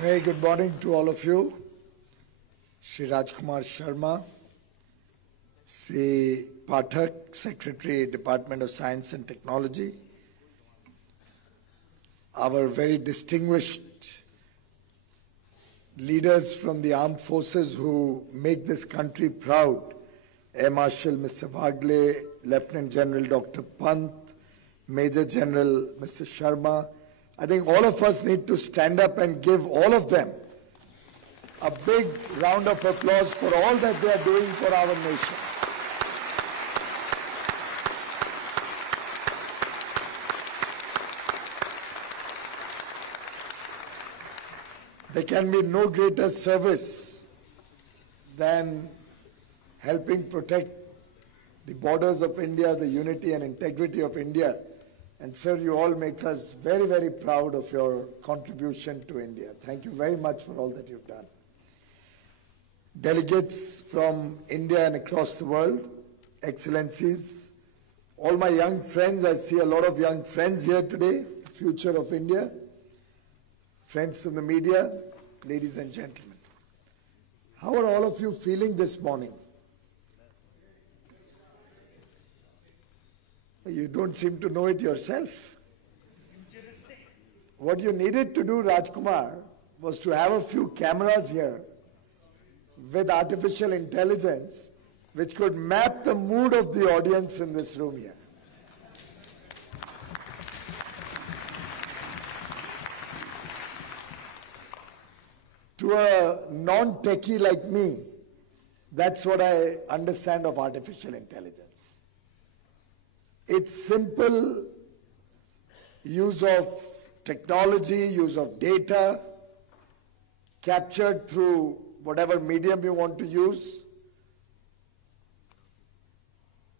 Very good morning to all of you. Shri Sharma, Shri Pathak, Secretary, Department of Science and Technology, our very distinguished leaders from the armed forces who make this country proud, Air Marshal Mr. Wagle, Lieutenant General Dr. Pant, Major General Mr. Sharma. I think all of us need to stand up and give all of them a big round of applause for all that they are doing for our nation. There can be no greater service than helping protect the borders of India, the unity and integrity of India. And sir, you all make us very, very proud of your contribution to India. Thank you very much for all that you've done. Delegates from India and across the world, Excellencies, all my young friends, I see a lot of young friends here today, the future of India, friends from the media, ladies and gentlemen. How are all of you feeling this morning? You don't seem to know it yourself. What you needed to do, Rajkumar, was to have a few cameras here with artificial intelligence which could map the mood of the audience in this room here. To a non-techie like me, that's what I understand of artificial intelligence. It's simple use of technology, use of data, captured through whatever medium you want to use,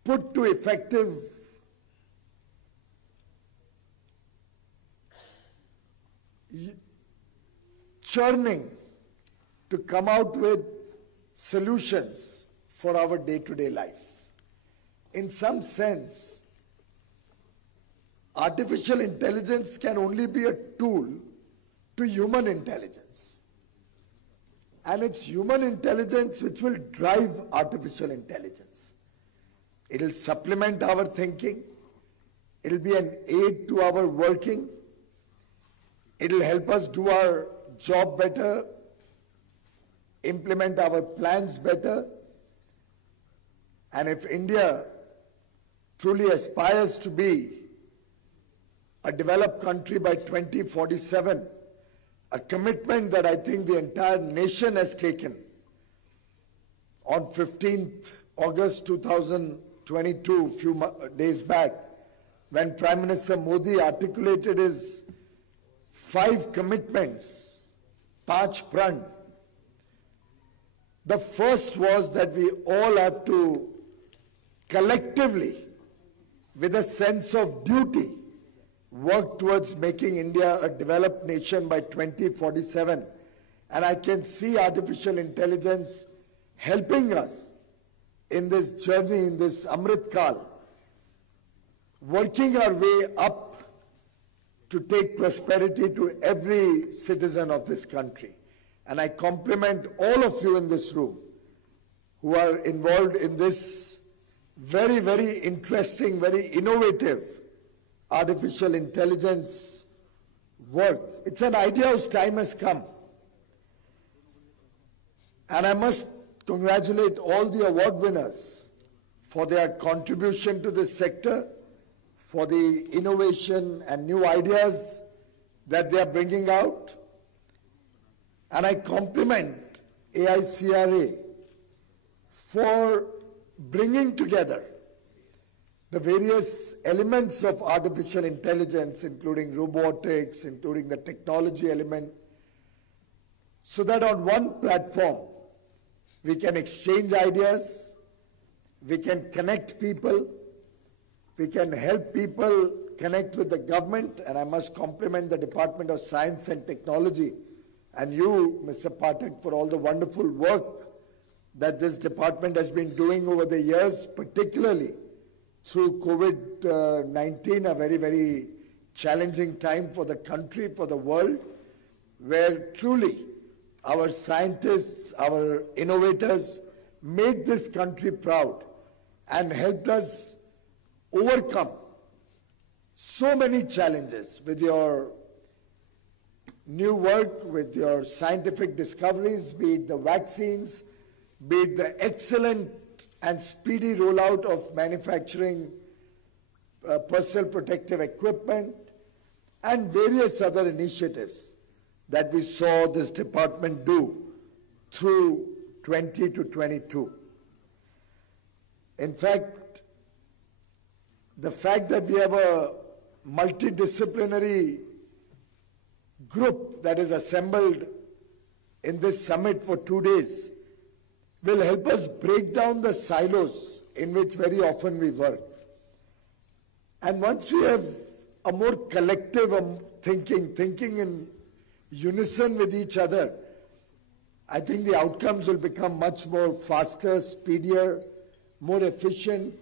put to effective churning to come out with solutions for our day-to-day life. In some sense, artificial intelligence can only be a tool to human intelligence. And it's human intelligence which will drive artificial intelligence. It'll supplement our thinking. It'll be an aid to our working. It'll help us do our job better, implement our plans better. And if India truly aspires to be a developed country by 2047, a commitment that I think the entire nation has taken on 15th August 2022, few days back, when Prime Minister Modi articulated his 5 commitments, 5 pran. The first was that we all have to collectively, with a sense of duty, work towards making India a developed nation by 2047. And I can see artificial intelligence helping us in this journey, in this Amrit Kal, working our way up to take prosperity to every citizen of this country. And I compliment all of you in this room who are involved in this very, very interesting, very innovative artificial intelligence work. It's an idea whose time has come. And I must congratulate all the award winners for their contribution to this sector, for the innovation and new ideas that they are bringing out. And I compliment AICRA for bringing together the various elements of artificial intelligence, including robotics, including the technology element, so that on one platform we can exchange ideas, we can connect people, we can help people connect with the government, and I must compliment the Department of Science and Technology and you, Mr. Pathak, for all the wonderful work that this department has been doing over the years, particularly through COVID-19, a very, very challenging time for the country, for the world. where truly our scientists, our innovators made this country proud and helped us overcome so many challenges with your new work, with your scientific discoveries, be it the vaccines, be it the excellent and speedy rollout of manufacturing personal protective equipment, and various other initiatives that we saw this department do through 20 to 22. In fact, the fact that we have a multidisciplinary group that is assembled in this summit for 2 days will help us break down the silos in which very often we work. And once we have a more collective thinking in unison with each other, I think the outcomes will become much more faster, speedier, more efficient,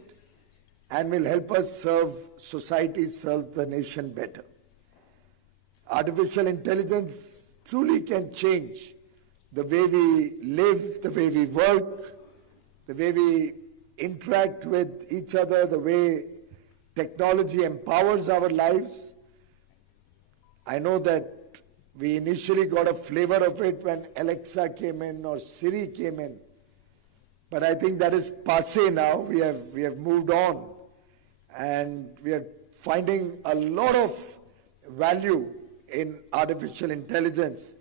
and will help us serve society, serve the nation better. Artificial intelligence truly can change the way we live, the way we work, the way we interact with each other, the way technology empowers our lives. I know that we initially got a flavor of it when Alexa came in or Shri came in, but I think that is passé now. We have moved on, and we are finding a lot of value in artificial intelligence,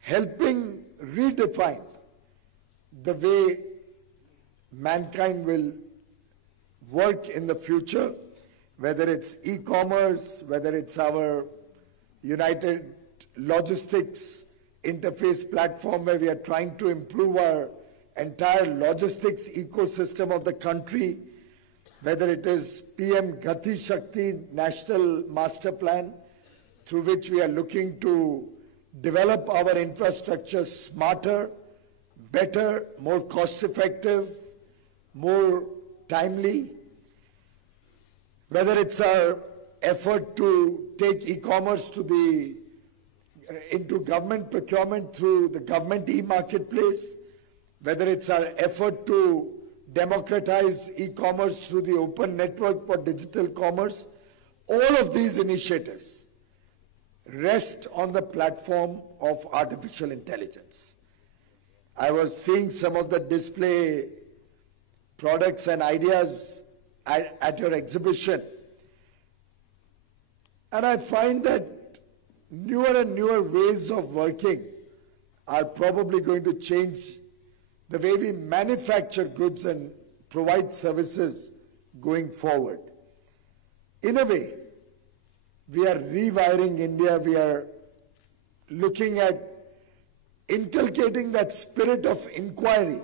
helping redefine the way mankind will work in the future, whether it's e-commerce, whether it's our United Logistics interface platform where we are trying to improve our entire logistics ecosystem of the country, whether it is PM Gati Shakti National Master Plan, through which we are looking to develop our infrastructure smarter, better, more cost-effective, more timely, whether it's our effort to take e-commerce to into government procurement through the government e-marketplace, whether it's our effort to democratize e-commerce through the open network for digital commerce, all of these initiatives rest on the platform of artificial intelligence. I was seeing some of the display products and ideas at your exhibition, and I find that newer and newer ways of working are probably going to change the way we manufacture goods and provide services going forward. In a way, we are rewiring India. We are looking at inculcating that spirit of inquiry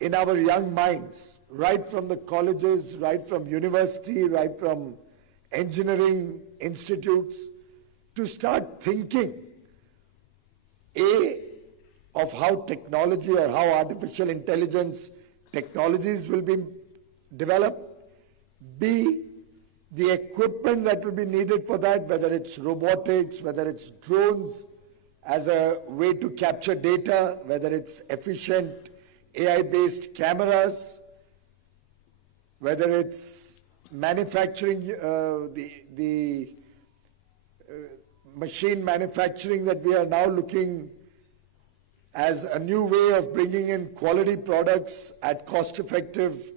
in our young minds, right from the colleges, right from university, right from engineering institutes, to start thinking, A, of how technology or how artificial intelligence technologies will be developed, B, the equipment that will be needed for that, whether it's robotics, whether it's drones as a way to capture data, whether it's efficient AI-based cameras, whether it's manufacturing, the machine manufacturing that we are now looking as a new way of bringing in quality products at cost-effective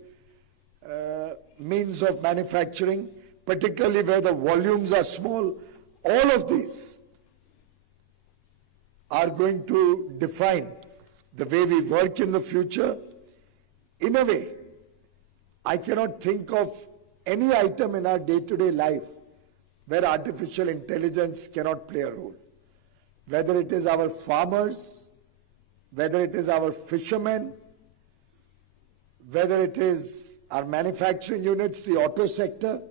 means of manufacturing, particularly where the volumes are small. All of these are going to define the way we work in the future. In a way, I cannot think of any item in our day-to-day life where artificial intelligence cannot play a role. Whether it is our farmers, whether it is our fishermen, whether it is our manufacturing units, the auto sector,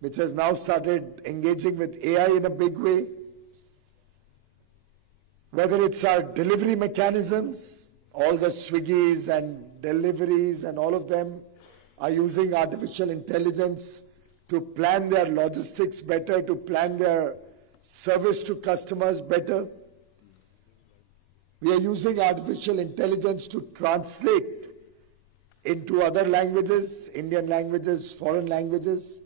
which has now started engaging with AI in a big way, whether it's our delivery mechanisms, all the Swiggies and deliveries and all of them are using artificial intelligence to plan their logistics better, to plan their service to customers better. We are using artificial intelligence to translate into other languages, Indian languages, foreign languages,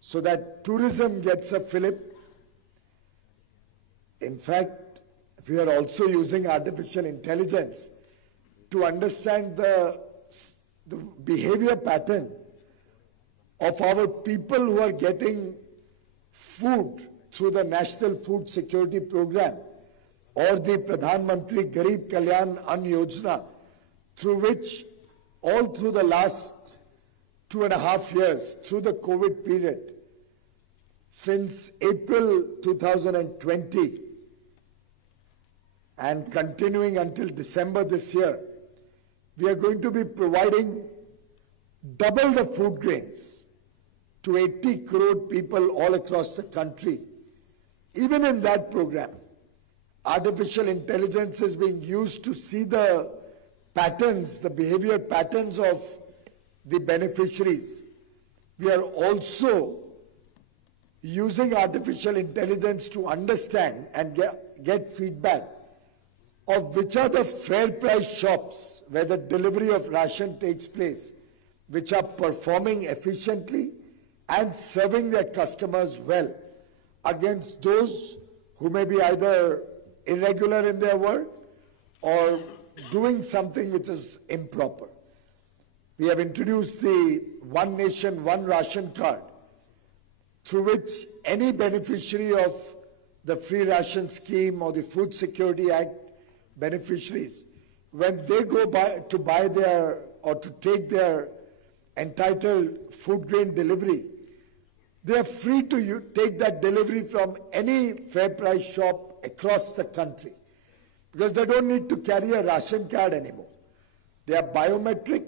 so that tourism gets a fillip. In fact, we are also using artificial intelligence to understand the behavior pattern of our people who are getting food through the National Food Security Program or the Pradhan Mantri Garib Kalyan Ann Yojana, through which all through the last 2.5 years, through the COVID period, since April 2020 and continuing until December this year, we are going to be providing double the food grains to 80 crore people all across the country. Even in that program, artificial intelligence is being used to see the patterns, the behavior patterns of the beneficiaries. We are also using artificial intelligence to understand and get feedback of which are the fair price shops where the delivery of ration takes place, which are performing efficiently and serving their customers well, against those who may be either irregular in their work or doing something which is improper. We have introduced the One Nation, One Ration card, through which any beneficiary of the free ration scheme or the Food Security Act beneficiaries, when they go to buy their or to take their entitled food grain delivery, they are free to take that delivery from any fair price shop across the country, because they don't need to carry a ration card anymore. They are biometric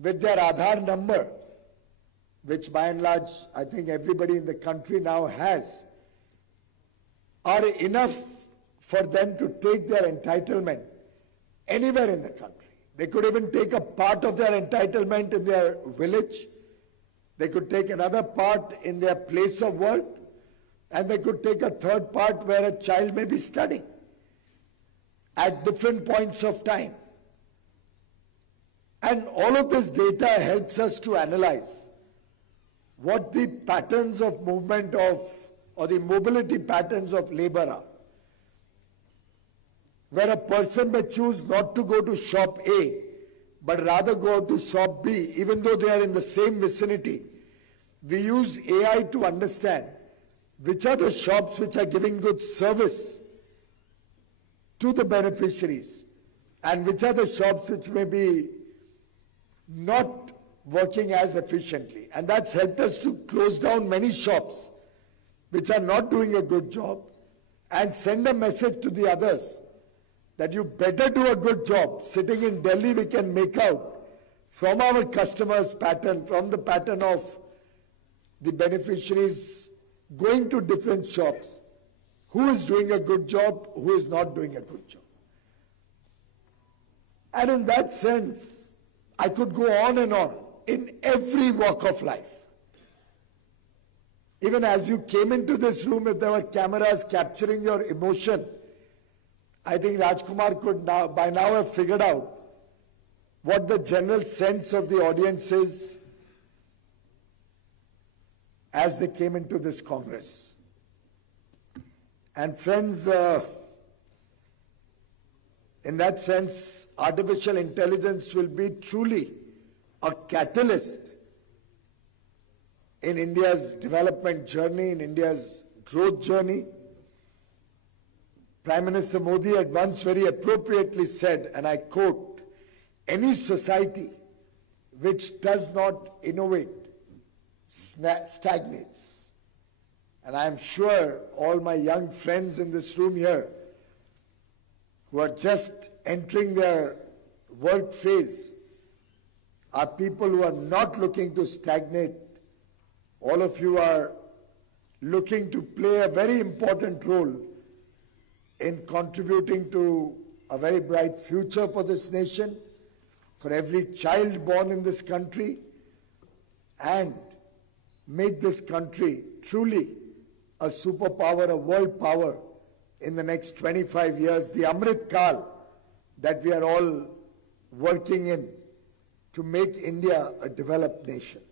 with their Aadhaar number, which by and large I think everybody in the country now has, are enough for them to take their entitlement anywhere in the country. They could even take a part of their entitlement in their village. They could take another part in their place of work, and they could take a third part where a child may be studying at different points of time. And all of this data helps us to analyze what the patterns of movement of, or the mobility patterns of labor are. Where a person may choose not to go to shop A, but rather go to shop B, even though they are in the same vicinity. We use AI to understand which are the shops which are giving good service to the beneficiaries and which are the shops which may be not working as efficiently. And that's helped us to close down many shops which are not doing a good job and send a message to the others that you better do a good job. Sitting in Delhi, we can make out from our customers' pattern, from the pattern of the beneficiaries going to different shops, who is doing a good job, who is not doing a good job. And in that sense, I could go on and on in every walk of life. Even as you came into this room, if there were cameras capturing your emotion, I think Rajkumar could by now have figured out what the general sense of the audience is as they came into this Congress. And friends, in that sense, artificial intelligence will be truly a catalyst in India's development journey, in India's growth journey. Prime Minister Modi had once very appropriately said, and I quote, "Any society which does not innovate stagnates." And I am sure all my young friends in this room here who are just entering their work phase are people who are not looking to stagnate. All of you are looking to play a very important role in contributing to a very bright future for this nation, for every child born in this country, and make this country truly a superpower, a world power in the next 25 years, the Amrit Kal that we are all working in to make India a developed nation.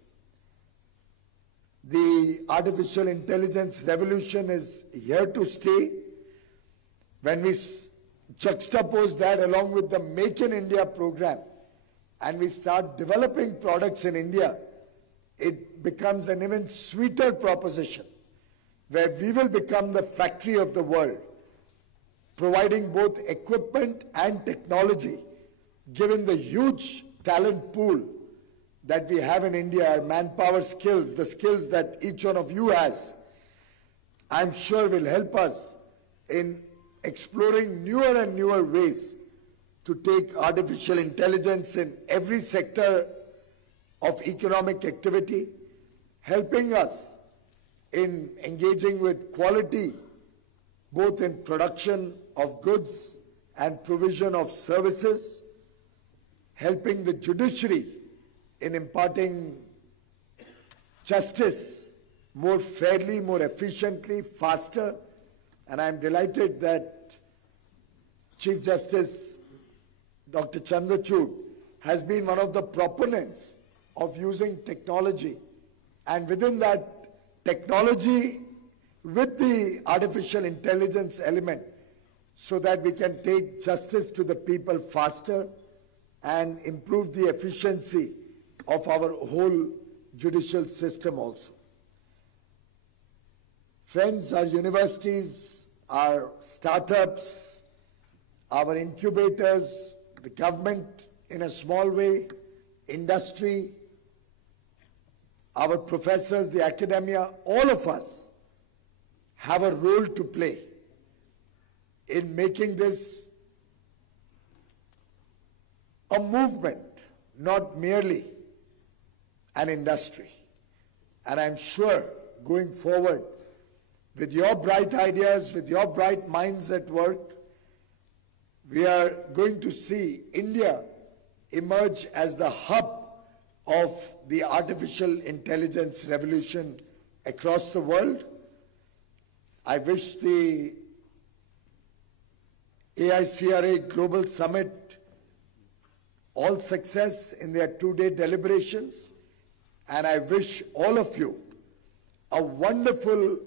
The artificial intelligence revolution is here to stay. When we juxtapose that along with the Make in India program and we start developing products in India, it becomes an even sweeter proposition where we will become the factory of the world, providing both equipment and technology, given the huge talent pool that we have in India, our manpower skills, the skills that each one of you has, I'm sure will help us in exploring newer and newer ways to take artificial intelligence in every sector of economic activity, helping us in engaging with quality, both in production of goods and provision of services, helping the judiciary in imparting justice more fairly, more efficiently, faster. And I'm delighted that Chief Justice Dr. Chandrachud has been one of the proponents of using technology. And within that technology with the artificial intelligence element, so that we can take justice to the people faster and improve the efficiency of our whole judicial system also. Friends, our universities, our startups, our incubators, the government in a small way, industry, our professors, the academia, all of us have a role to play in making this a movement, not merely an industry. And I'm sure going forward, with your bright ideas, with your bright minds at work, we are going to see India emerge as the hub of the artificial intelligence revolution across the world. I wish the AICRA Global Summit all success in their two-day deliberations, and I wish all of you a wonderful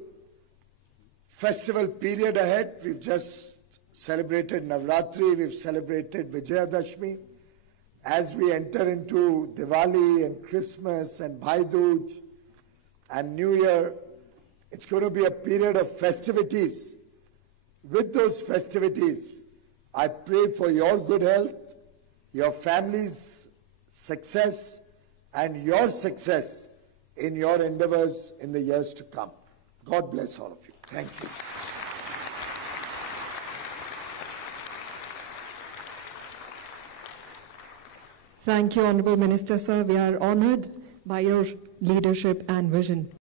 festival period ahead. We've just celebrated Navratri, we've celebrated Vijayadashmi. As we enter into Diwali and Christmas and Bhai Dooj and New Year, it's going to be a period of festivities. With those festivities, I pray for your good health, your family's success, and your success in your endeavors in the years to come. God bless all of you. Thank you. Thank you, Honorable Minister, sir. We are honored by your leadership and vision.